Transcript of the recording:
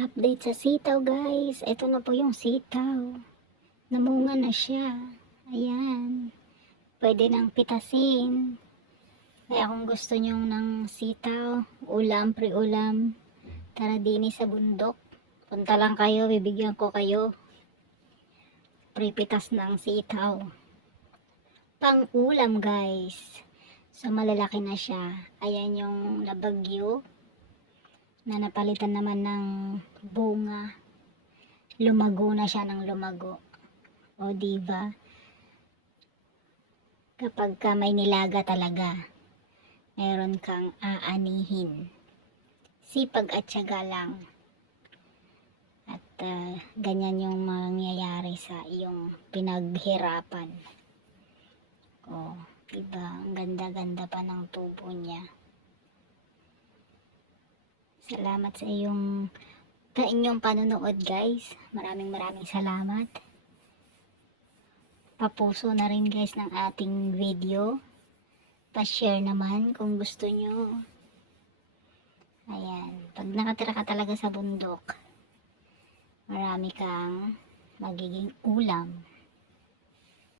Update sa sitaw guys. Ito na po yung sitaw. Namunga na siya. Ayan. Pwede nang pitasin. Kaya kung gusto nyo ng sitaw, ulam, pre-ulam, tara din sa bundok. Punta lang kayo, bibigyan ko kayo. Pre-pitas ng sitaw. Pang ulam guys. So malalaki na siya. Ayan yung nabagyo. Na napalitan naman ng bunga, lumago na siya ng lumago. O diba, kapag ka may nilaga talaga, meron kang aanihin, sipag at syaga lang, at ganyan yung mangyayari sa iyong pinaghirapan. O diba, ang ganda-ganda pa ng tubo niya. Salamat sa inyong panonood guys. Maraming salamat. Papuso na rin guys ng ating video. Pa-share naman kung gusto nyo. Ayan. Pag nakatira ka talaga sa bundok, marami kang magiging ulam.